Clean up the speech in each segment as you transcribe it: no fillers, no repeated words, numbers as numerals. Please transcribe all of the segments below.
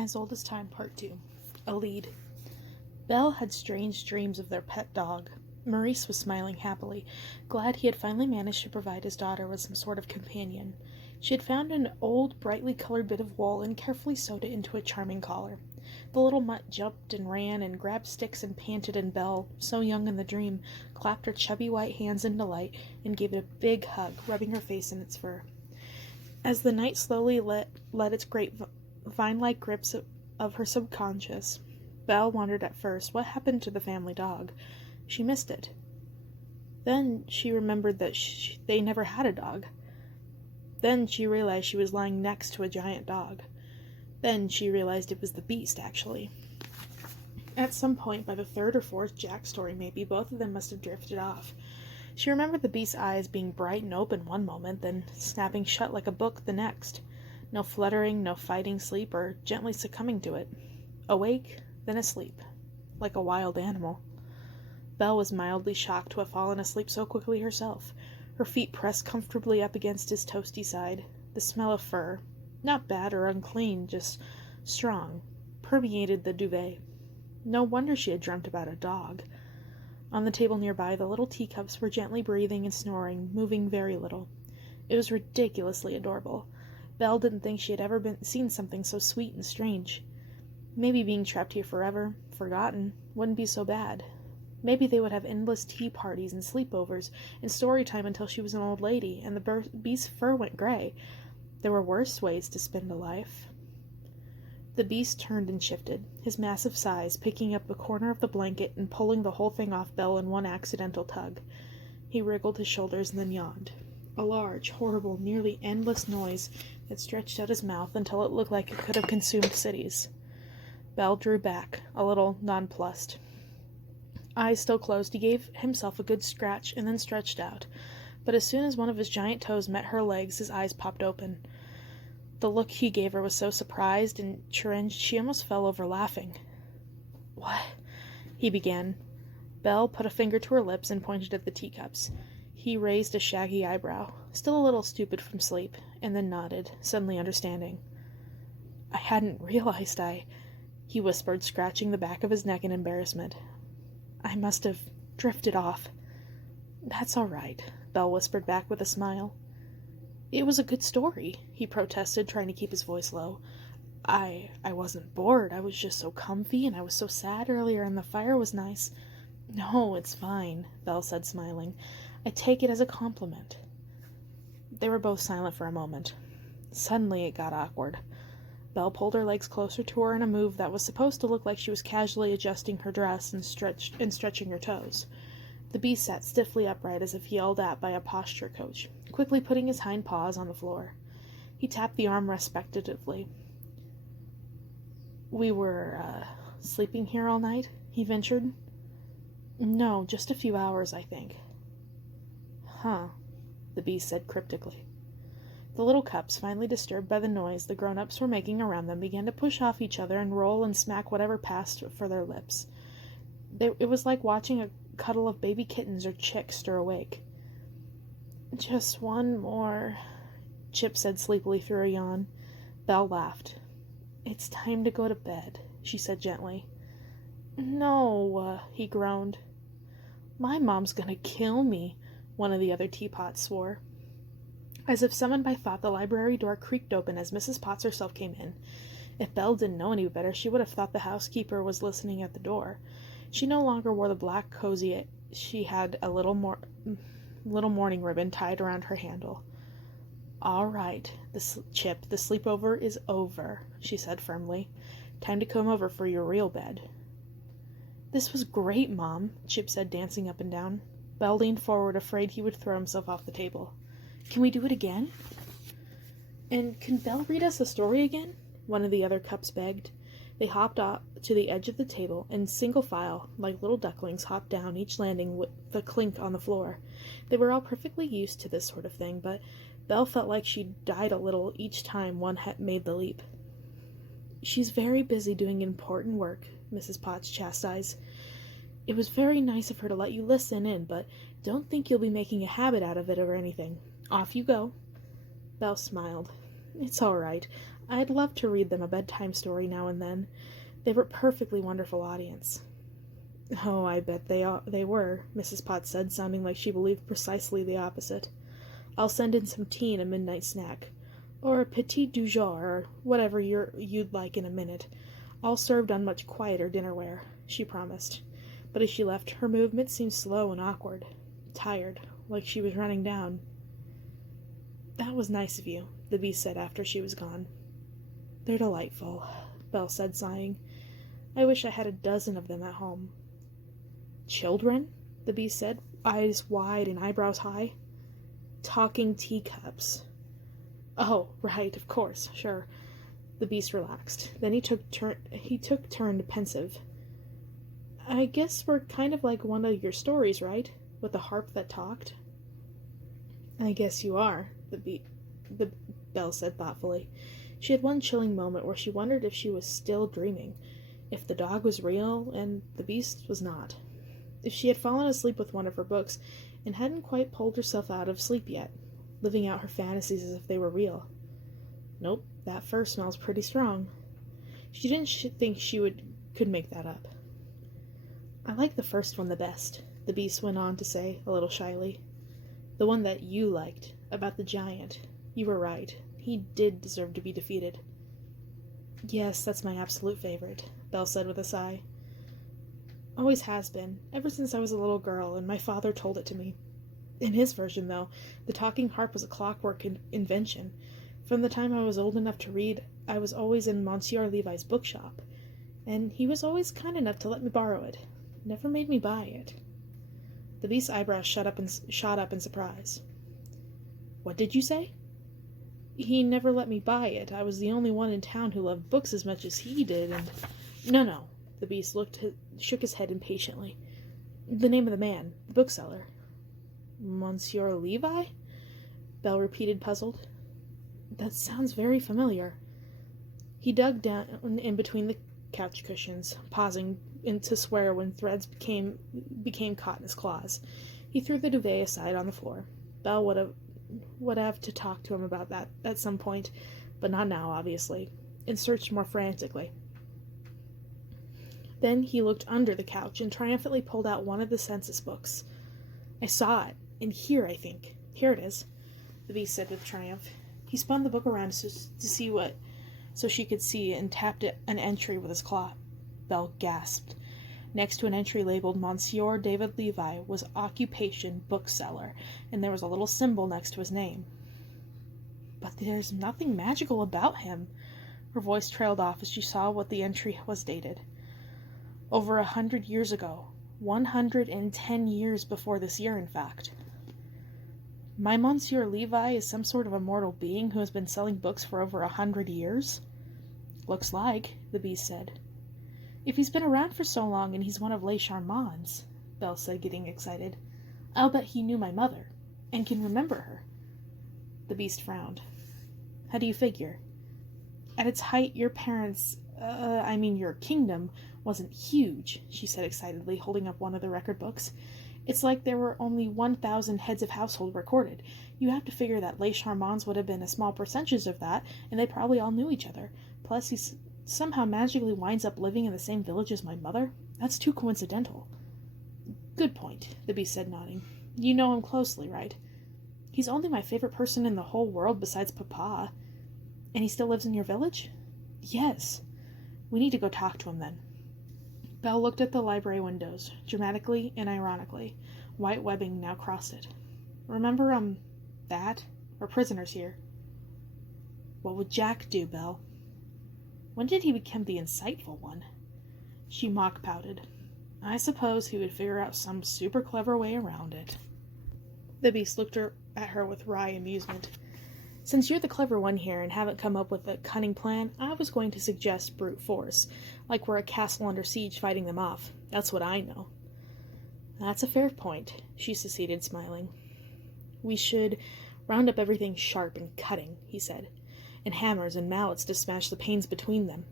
As Old as Time Part 2. A lead. Belle had strange dreams of their pet dog. Maurice was smiling happily, glad he had finally managed to provide his daughter with some sort of companion. She had found an old, brightly colored bit of wool and carefully sewed it into a charming collar. The little mutt jumped and ran and grabbed sticks and panted, and Belle, so young in the dream, clapped her chubby white hands in delight and gave it a big hug, rubbing her face in its fur. As the night slowly let its great vine-like grips of her subconscious, Belle wondered at first what happened to the family dog. She missed it. Then she remembered that they never had a dog. Then she realized she was lying next to a giant dog. Then she realized it was the Beast, actually. At some point, by the third or fourth Jack story maybe, both of them must have drifted off. She remembered the Beast's eyes being bright and open one moment, then snapping shut like a book the next. No fluttering, no fighting sleep, or gently succumbing to it. Awake, then asleep, like a wild animal. Belle was mildly shocked to have fallen asleep so quickly herself. Her feet pressed comfortably up against his toasty side. The smell of fur, not bad or unclean, just strong, permeated the duvet. No wonder she had dreamt about a dog. On the table nearby, the little teacups were gently breathing and snoring, moving very little. It was ridiculously adorable. Belle didn't think she had ever seen something so sweet and strange. Maybe being trapped here forever, forgotten, wouldn't be so bad. Maybe they would have endless tea parties and sleepovers and story time until she was an old lady and the Beast's fur went gray. There were worse ways to spend a life. The Beast turned and shifted, his massive size picking up a corner of the blanket and pulling the whole thing off Belle in one accidental tug. He wriggled his shoulders and then yawned. A large, horrible, nearly endless noise that stretched out his mouth until it looked like it could have consumed cities. Belle drew back, a little nonplussed. Eyes still closed, he gave himself a good scratch and then stretched out. But as soon as one of his giant toes met her legs, his eyes popped open. The look he gave her was so surprised and chagrined she almost fell over laughing. "What?" he began. Belle put a finger to her lips and pointed at the teacups. He raised a shaggy eyebrow, still a little stupid from sleep, and then nodded, suddenly understanding. "I hadn't realized he whispered, scratching the back of his neck in embarrassment. "I must have drifted off." "That's all right," Belle whispered back with a smile. "It was a good story," he protested, trying to keep his voice low. I wasn't bored. I was just so comfy, and I was so sad earlier, and the fire was nice." "No, it's fine," Belle said, smiling. "I take it as a compliment." They were both silent for a moment. Suddenly it got awkward. Belle pulled her legs closer to her in a move that was supposed to look like she was casually adjusting her dress and stretching her toes. The Beast sat stiffly upright as if yelled at by a posture coach, quickly putting his hind paws on the floor. He tapped the armrest speculatively. "We were, sleeping here all night?" he ventured. "No, just a few hours, I think." "Huh," the Beast said cryptically. The little cups, finally disturbed by the noise the grown-ups were making around them, began to push off each other and roll and smack whatever passed for their lips. It was like watching a cuddle of baby kittens or chicks stir awake. "Just one more," Chip said sleepily through a yawn. Belle laughed. "It's time to go to bed," she said gently. "No," he groaned. "My mom's gonna kill me," one of the other teapots swore. As if summoned by thought, the library door creaked open as Mrs. Potts herself came in. If Belle didn't know any better, she would have thought the housekeeper was listening at the door. She no longer wore the black cozy. She had a little mourning ribbon tied around her handle. "All right, Chip, the sleepover is over," she said firmly. "Time to come over for your real bed." "This was great, Mom," Chip said, dancing up and down. Belle leaned forward, afraid he would throw himself off the table. "Can we do it again?" "And can Belle read us a story again?" one of the other cups begged. They hopped up to the edge of the table, and single file, like little ducklings, hopped down, each landing with a clink on the floor. They were all perfectly used to this sort of thing, but Belle felt like she died a little each time one had made the leap. "She's very busy doing important work," Mrs. Potts chastised. "It was very nice of her to let you listen in, but don't think you'll be making a habit out of it or anything. Off you go." Belle smiled. "It's all right. I'd love to read them a bedtime story now and then. They were a perfectly wonderful audience." "Oh, I bet they were," Mrs. Potts said, sounding like she believed precisely the opposite. "I'll send in some tea and a midnight snack. Or a petit déjeuner, or whatever you'd like in a minute. All served on much quieter dinnerware," she promised. But as she left, her movement seemed slow and awkward. Tired, like she was running down. "That was nice of you," the Beast said after she was gone. "They're delightful," Belle said, sighing. "I wish I had a dozen of them at home." "Children?" the Beast said, eyes wide and eyebrows high. "Talking teacups." "Oh, right, of course, sure." The Beast relaxed. Then he took turned pensive. "I guess we're kind of like one of your stories, right? With the harp that talked?" "I guess you are," the Belle said thoughtfully. She had one chilling moment where she wondered if she was still dreaming, if the dog was real and the Beast was not, if she had fallen asleep with one of her books and hadn't quite pulled herself out of sleep yet, living out her fantasies as if they were real. Nope, that fur smells pretty strong. She didn't think she could make that up. "I like the first one the best," the Beast went on to say, a little shyly. "The one that you liked, about the giant. You were right. He did deserve to be defeated." "Yes, that's my absolute favorite," Belle said with a sigh. "Always has been, ever since I was a little girl and my father told it to me. In his version, though, the talking harp was a clockwork invention. From the time I was old enough to read, I was always in Monsieur Levi's bookshop, and he was always kind enough to let me borrow it. Never made me buy it." The Beast's eyebrows shot up in surprise. "What did you say?" "He never let me buy it. I was the only one in town who loved books as much as he did, and—" No, the Beast shook his head impatiently. "The name of the man, the bookseller." "Monsieur Levi?" Belle repeated, puzzled. "That sounds very familiar." He dug down in between the couch cushions, pausing to swear when threads became caught in his claws. He threw the duvet aside on the floor. Belle would have to talk to him about that at some point, but not now, obviously, and searched more frantically. Then he looked under the couch and triumphantly pulled out one of the census books. "I saw it. In here, I think. Here it is," the Beast said with triumph. He spun the book around to see so she could see, and tapped an entry with his claw. Belle gasped. Next to an entry labeled Monsieur David Levi was occupation bookseller, and there was a little symbol next to his name. "But there's nothing magical about him." Her voice trailed off as she saw what the entry was dated. "Over 100 years ago. 110 years before this year, in fact." "My Monsieur Levi is some sort of immortal being who has been selling books for over 100 years?" "Looks like," the Beast said. "If he's been around for so long and he's one of Les Charmands," Belle said, getting excited, "I'll bet he knew my mother, and can remember her." The Beast frowned. "How do you figure?" "At its height, your your kingdom wasn't huge," she said excitedly, holding up one of the record books. "It's like there were only 1,000 heads of household recorded. You have to figure that Les Charmands would have been a small percentage of that, and they probably all knew each other. Plus, he somehow magically winds up living in the same village as my mother. That's too coincidental." "Good point," the Beast said, nodding. "You know him closely, right?" "He's only my favorite person in the whole world besides Papa." "And he still lives in your village?" "Yes." "We need to go talk to him, then." Belle looked at the library windows, dramatically and ironically. White webbing now crossed it. "Remember, that? We're prisoners here." "What would Jack do, Belle?" "When did he become the insightful one?" She mock-pouted. "I suppose he would figure out some super clever way around it." The Beast looked at her with wry amusement. "Since you're the clever one here and haven't come up with a cunning plan, I was going to suggest brute force, like we're a castle under siege fighting them off. That's what I know." "That's a fair point," she succeeded, smiling. "We should round up everything sharp and cutting," he said, "and hammers and mallets to smash the panes between them."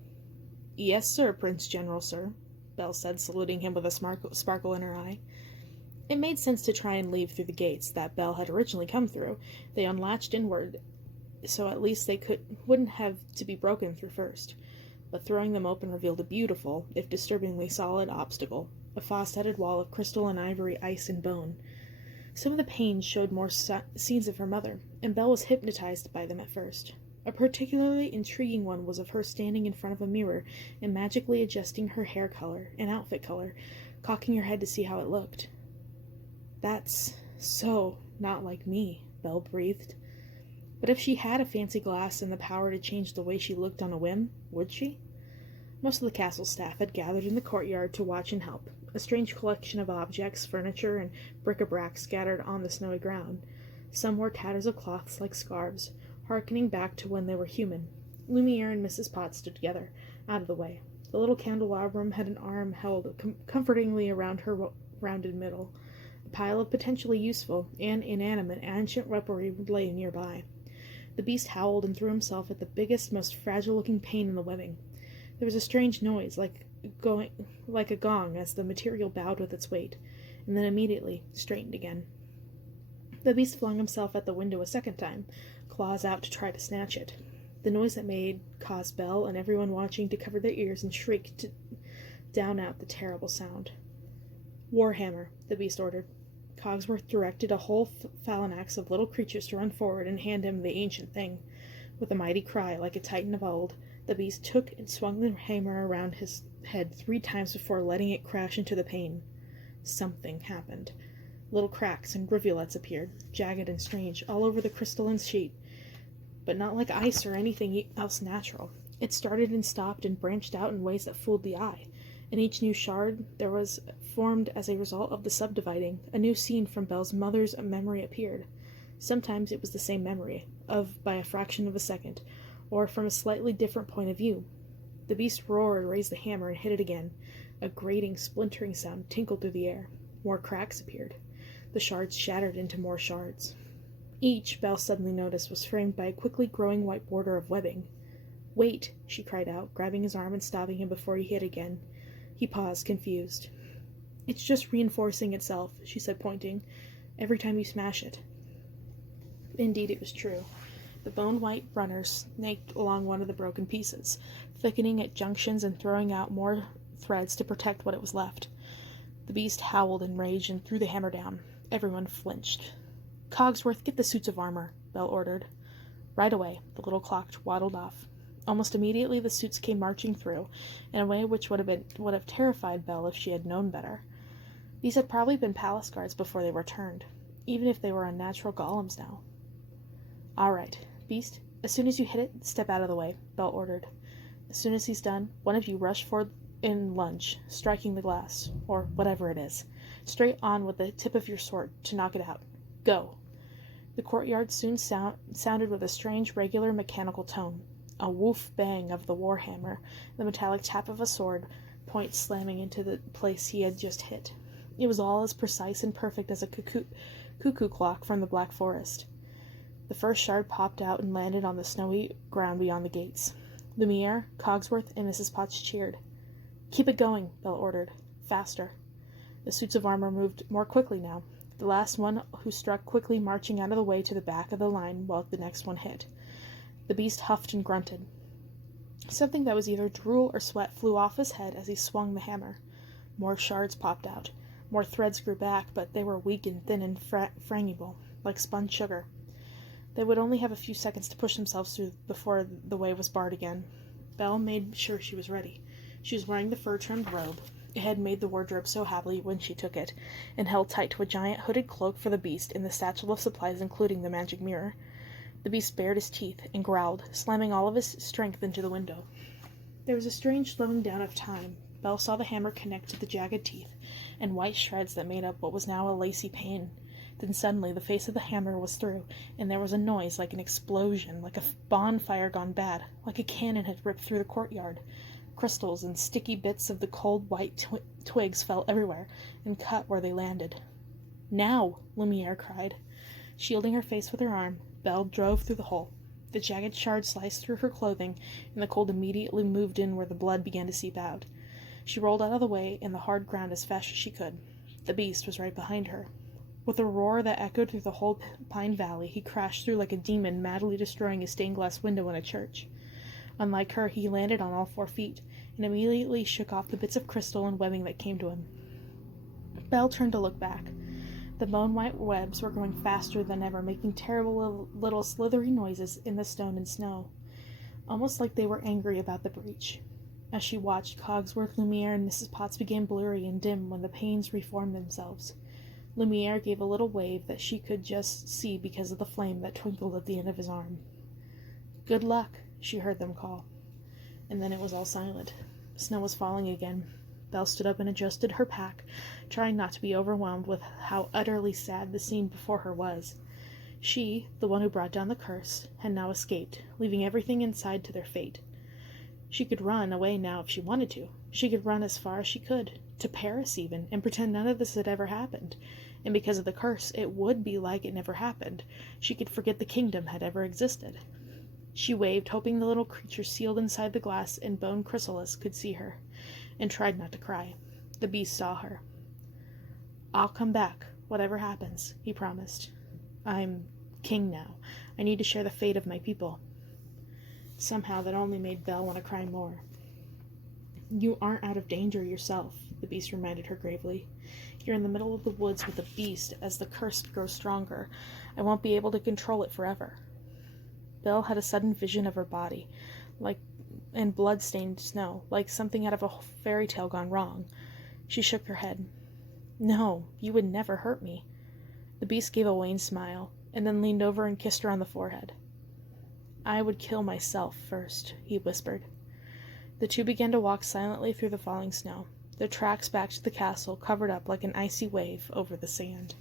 "Yes, sir, Prince General, sir," Belle said, saluting him with a sparkle in her eye. It made sense to try and leave through the gates that Belle had originally come through. They unlatched inward so at least they wouldn't have to be broken through first. But throwing them open revealed a beautiful, if disturbingly solid, obstacle, a phosphated wall of crystal and ivory, ice and bone. Some of the panes showed more scenes of her mother, and Belle was hypnotized by them at first. A particularly intriguing one was of her standing in front of a mirror and magically adjusting her hair color and outfit color, cocking her head to see how it looked. "That's so not like me," Belle breathed. But if she had a fancy glass and the power to change the way she looked on a whim, would she? Most of the castle staff had gathered in the courtyard to watch and help, a strange collection of objects, furniture, and bric-a-brac scattered on the snowy ground. Some wore tatters of cloths like scarves, harkening back to when they were human. Lumiere and Mrs. Potts stood together, out of the way. The little candelabrum had an arm held comfortingly around her rounded middle. A pile of potentially useful and inanimate ancient weaponry lay nearby. The beast howled and threw himself at the biggest, most fragile-looking pane in the webbing. There was a strange noise, like a gong, as the material bowed with its weight, and then immediately straightened again. The beast flung himself at the window a second time, claws out to try to snatch it. The noise it made caused Belle and everyone watching to cover their ears and shriek to down out the terrible sound. "Warhammer," the beast ordered. Cogsworth directed a whole phalanx of little creatures to run forward and hand him the ancient thing. With a mighty cry, like a titan of old, the beast took and swung the hammer around his head 3 times before letting it crash into the pane. Something happened. Little cracks and rivulets appeared, jagged and strange, all over the crystalline sheet, but not like ice or anything else natural. It started and stopped and branched out in ways that fooled the eye. In each new shard there was formed as a result of the subdividing, a new scene from Belle's mother's memory appeared. Sometimes it was the same memory, by a fraction of a second, or from a slightly different point of view. The beast roared, raised the hammer, and hit it again. A grating, splintering sound tinkled through the air. More cracks appeared. The shards shattered into more shards. Each, Belle suddenly noticed, was framed by a quickly growing white border of webbing. "Wait," she cried out, grabbing his arm and stopping him before he hit again. He paused, confused. "It's just reinforcing itself," she said, pointing, "every time you smash it." Indeed, it was true. The bone-white runners snaked along one of the broken pieces, thickening at junctions and throwing out more threads to protect what it was left. The beast howled in rage and threw the hammer down. Everyone flinched. "Cogsworth, get the suits of armor," Belle ordered. Right away, the little clock waddled off. Almost immediately the suits came marching through, in a way which would have terrified Belle if she had known better. These had probably been palace guards before they were turned, even if they were unnatural golems now. "All right, beast, as soon as you hit it, step out of the way," Belle ordered. "As soon as he's done, one of you rush forward and lunge, striking the glass, or whatever it is, straight on with the tip of your sword to knock it out. Go!" The courtyard soon sounded with a strange, regular, mechanical tone. A woof bang of the warhammer, the metallic tap of a sword point slamming into the place he had just hit. It was all as precise and perfect as a cuckoo clock from the Black Forest. The first shard popped out and landed on the snowy ground beyond the gates. Lumiere, Cogsworth, and Mrs. Potts cheered. "Keep it going," Belle ordered. "Faster." The suits of armor moved more quickly now, the last one who struck quickly marching out of the way to the back of the line while the next one hit. The beast huffed and grunted. Something that was either drool or sweat flew off his head as he swung the hammer. More shards popped out. More threads grew back, but they were weak and thin and frangible, like spun sugar. They would only have a few seconds to push themselves through before the way was barred again. Belle made sure she was ready. She was wearing the fur-trimmed robe. It had made the wardrobe so happily when she took it, and held tight to a giant hooded cloak for the beast and the satchel of supplies including the magic mirror. The beast bared his teeth and growled, slamming all of his strength into the window. There was a strange slowing down of time. Belle saw the hammer connect to the jagged teeth, and white shreds that made up what was now a lacy pane. Then suddenly the face of the hammer was through, and there was a noise like an explosion, like a bonfire gone bad, like a cannon had ripped through the courtyard. Crystals and sticky bits of the cold white twigs fell everywhere, and cut where they landed. "Now!" Lumiere cried. Shielding her face with her arm, Belle drove through the hole. The jagged shard sliced through her clothing, and the cold immediately moved in where the blood began to seep out. She rolled out of the way in the hard ground as fast as she could. The beast was right behind her. With a roar that echoed through the whole Pine Valley, he crashed through like a demon, madly destroying a stained-glass window in a church. Unlike her, he landed on all 4 feet, and immediately shook off the bits of crystal and webbing that came to him. Belle turned to look back. The bone-white webs were growing faster than ever, making terrible little slithery noises in the stone and snow, almost like they were angry about the breach. As she watched, Cogsworth, Lumiere, and Mrs. Potts became blurry and dim when the panes reformed themselves. Lumiere gave a little wave that she could just see because of the flame that twinkled at the end of his arm. "Good luck," she heard them call. And then it was all silent. Snow was falling again. Belle stood up and adjusted her pack, trying not to be overwhelmed with how utterly sad the scene before her was. She, the one who brought down the curse, had now escaped, leaving everything inside to their fate. She could run away now if she wanted to. She could run as far as she could, to Paris even, and pretend none of this had ever happened. And because of the curse, it would be like it never happened. She could forget the kingdom had ever existed. She waved, hoping the little creature sealed inside the glass and bone chrysalis could see her, and tried not to cry. The beast saw her. "I'll come back, whatever happens," he promised. "I'm king now. I need to share the fate of my people." Somehow that only made Belle want to cry more. "You aren't out of danger yourself," the beast reminded her gravely. "You're in the middle of the woods with a beast. As the curse grows stronger, I won't be able to control it forever." Belle had a sudden vision of her body, in blood-stained snow, like something out of a fairy tale gone wrong. She shook her head. "No, you would never hurt me." The beast gave a wan smile, and then leaned over and kissed her on the forehead. "I would kill myself first," he whispered. The two began to walk silently through the falling snow, their tracks back to the castle covered up like an icy wave over the sand.